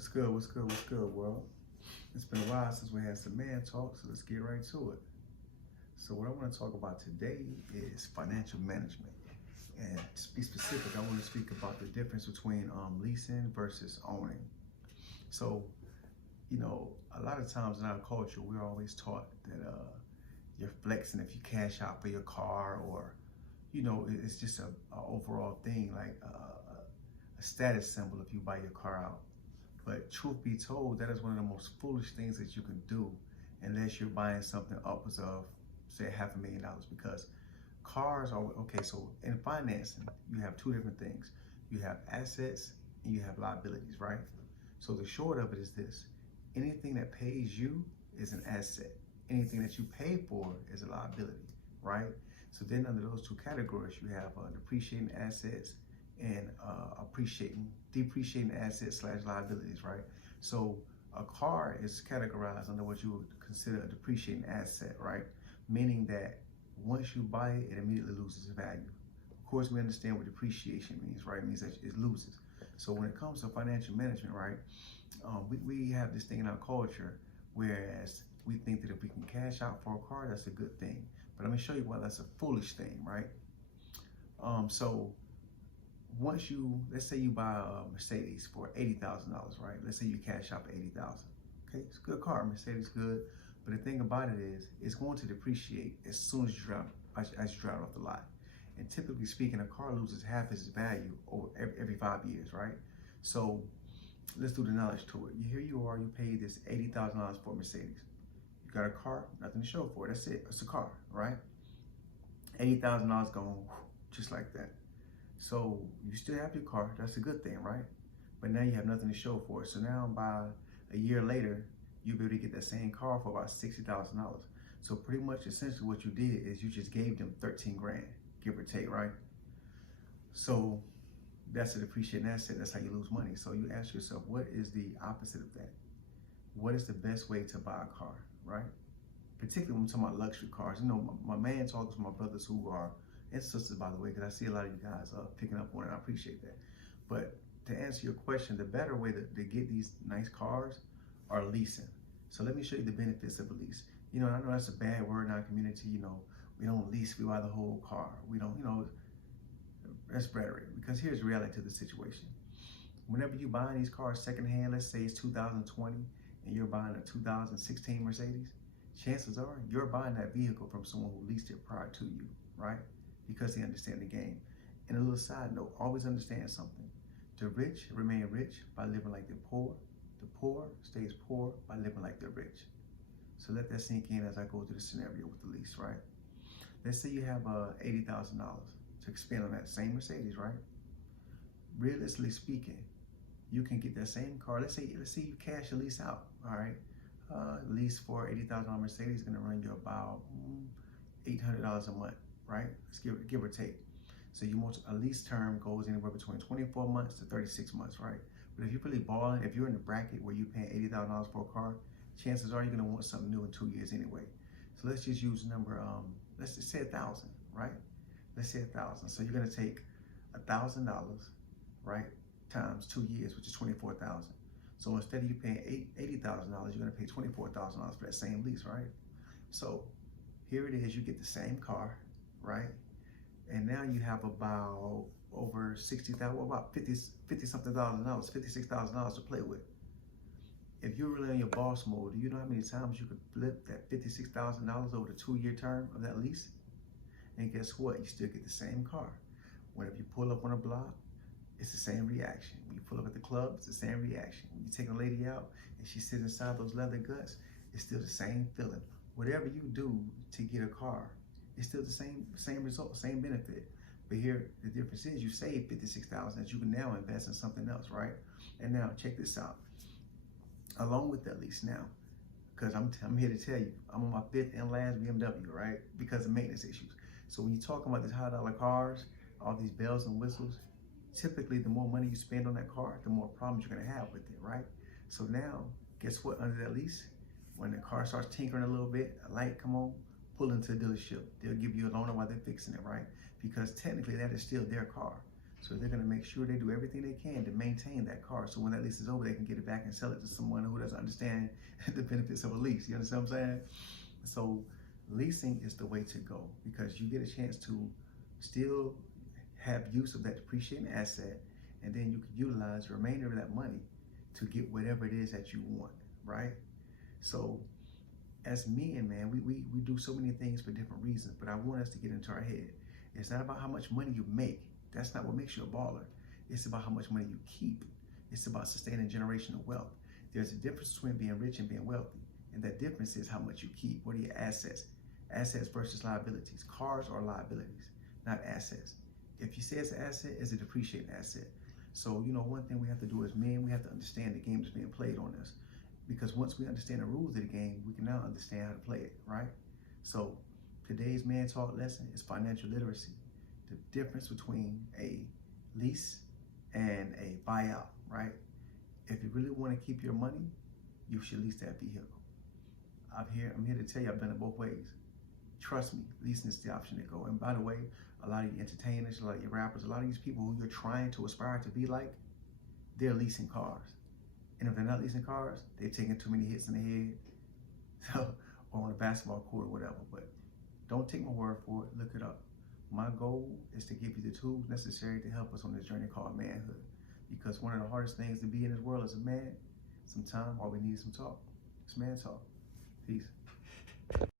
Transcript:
What's good? What's good? What's good, world? It's been a while since we had some Mantalk, so let's get right to it. So what I want to talk about today is financial management. And to be specific, I want to speak about the difference between leasing versus owning. So, a lot of times in our culture, we're always taught that you're flexing if you cash out for your car, or, it's just a overall thing, like a status symbol if you buy your car out. But truth be told, that is one of the most foolish things that you can do unless you're buying something upwards of, say, $500,000. Because cars are, okay, so in financing, you have two different things. You have assets and you have liabilities, right? So the short of it is this: anything that pays you is an asset. Anything that you pay for is a liability, right? So then under those two categories, you have depreciating assets and depreciating assets / liabilities, right? So a car is categorized under what you would consider a depreciating asset, right? Meaning that once you buy it, it immediately loses value. Of course, we understand what depreciation means, right? It means that it loses. So when it comes to financial management, right, we have this thing in our culture, whereas we think that if we can cash out for a car, that's a good thing. But let me show you why that's a foolish thing, right? So once let's say you buy a Mercedes for $80,000, right? Let's say you cash out for $80,000. Okay, it's a good car, Mercedes good. But the thing about it is, it's going to depreciate as soon as you drive it off the lot. And typically speaking, a car loses half its value over every 5 years, right? So let's do the knowledge to it. Here you are, you paid this $80,000 for a Mercedes. You got a car, nothing to show for it. That's it. It's a car, right? $80,000 gone just like that. So you still have your car. That's a good thing, right? But now you have nothing to show for it. So now by a year later, you'll be able to get that same car for about $60,000. So pretty much essentially what you did is you just gave them 13 grand, give or take, right? So that's a depreciating asset. That's how you lose money. So you ask yourself, what is the opposite of that? What is the best way to buy a car, right? Particularly when I'm talking about luxury cars. My man talks to my brothers who are, and sisters, by the way, because I see a lot of you guys picking up on it. I appreciate that. But to answer your question, the better way to get these nice cars are leasing. So let me show you the benefits of a lease. I know that's a bad word in our community. We don't lease, we buy the whole car. We don't, that's rhetoric. Because here's the reality to the situation. Whenever you buy these cars secondhand, let's say it's 2020, and you're buying a 2016 Mercedes, chances are you're buying that vehicle from someone who leased it prior to you, right? Because they understand the game. And a little side note, always understand something. The rich remain rich by living like they're poor. The poor stays poor by living like they're rich. So let that sink in as I go through the scenario with the lease, right? Let's say you have $80,000 to spend on that same Mercedes, right? Realistically speaking, you can get that same car. Let's say you cash a lease out, all right? Lease for $80,000 Mercedes is gonna run you about $800 a month, right? Let's give or take. So a lease term goes anywhere between 24 months to 36 months, right? But if you're really balling, if you're in the bracket where you're paying $80,000 for a car, chances are you're gonna want something new in 2 years anyway. So let's just use the number, let's just say 1,000, right? Let's say 1,000. So you're gonna take $1,000, right, times 2 years, which is 24,000. So instead of you paying $80,000, you're gonna pay $24,000 for that same lease, right? So here it is, you get the same car, right? And now you have about over 60,000, about 50 something thousand dollars, $56,000 to play with. If you're really in your boss mode, do you know how many times you could flip that $56,000 over the 2-year term of that lease? And guess what? You still get the same car. Whenever you pull up on a block, it's the same reaction. When you pull up at the club, it's the same reaction. When you take a lady out and she sits inside those leather guts, it's still the same feeling. Whatever you do to get a car, it's still the same result, same benefit. But here, the difference is you save $56,000 that you can now invest in something else, right? And now check this out. Along with that lease now, because I'm here to tell you, I'm on my 5th and last BMW, right? Because of maintenance issues. So when you're talking about these high dollar cars, all these bells and whistles, typically the more money you spend on that car, the more problems you're gonna have with it, right? So now, guess what, under that lease, when the car starts tinkering a little bit, a light come on, pull into a dealership. They'll give you a loaner while they're fixing it, right? Because technically that is still their car. So they're going to make sure they do everything they can to maintain that car. So when that lease is over, they can get it back and sell it to someone who doesn't understand the benefits of a lease. You understand what I'm saying? So leasing is the way to go, because you get a chance to still have use of that depreciating asset, and then you can utilize the remainder of that money to get whatever it is that you want, right? So as men, man, we do so many things for different reasons, but I want us to get into our head. It's not about how much money you make. That's not what makes you a baller. It's about how much money you keep. It's about sustaining generational wealth. There's a difference between being rich and being wealthy, and that difference is how much you keep. What are your assets? Assets versus liabilities. Cars are liabilities, not assets. If you say it's an asset, it's a depreciating asset. So, you know, one thing we have to do as men, we have to understand the game that's being played on us. Because once we understand the rules of the game, we can now understand how to play it, right? So today's Man Talk lesson is financial literacy. The difference between a lease and a buyout, right? If you really want to keep your money, you should lease that vehicle. I'm here to tell you I've done it both ways. Trust me, leasing is the option to go. And by the way, a lot of you entertainers, a lot of you rappers, a lot of these people who you're trying to aspire to be like, they're leasing cars. And if they're not leasing cars, they're taking too many hits in the head or on a basketball court or whatever. But don't take my word for it. Look it up. My goal is to give you the tools necessary to help us on this journey called manhood. Because one of the hardest things to be in this world as a man, sometimes all we need is some talk. It's Man Talk. Peace.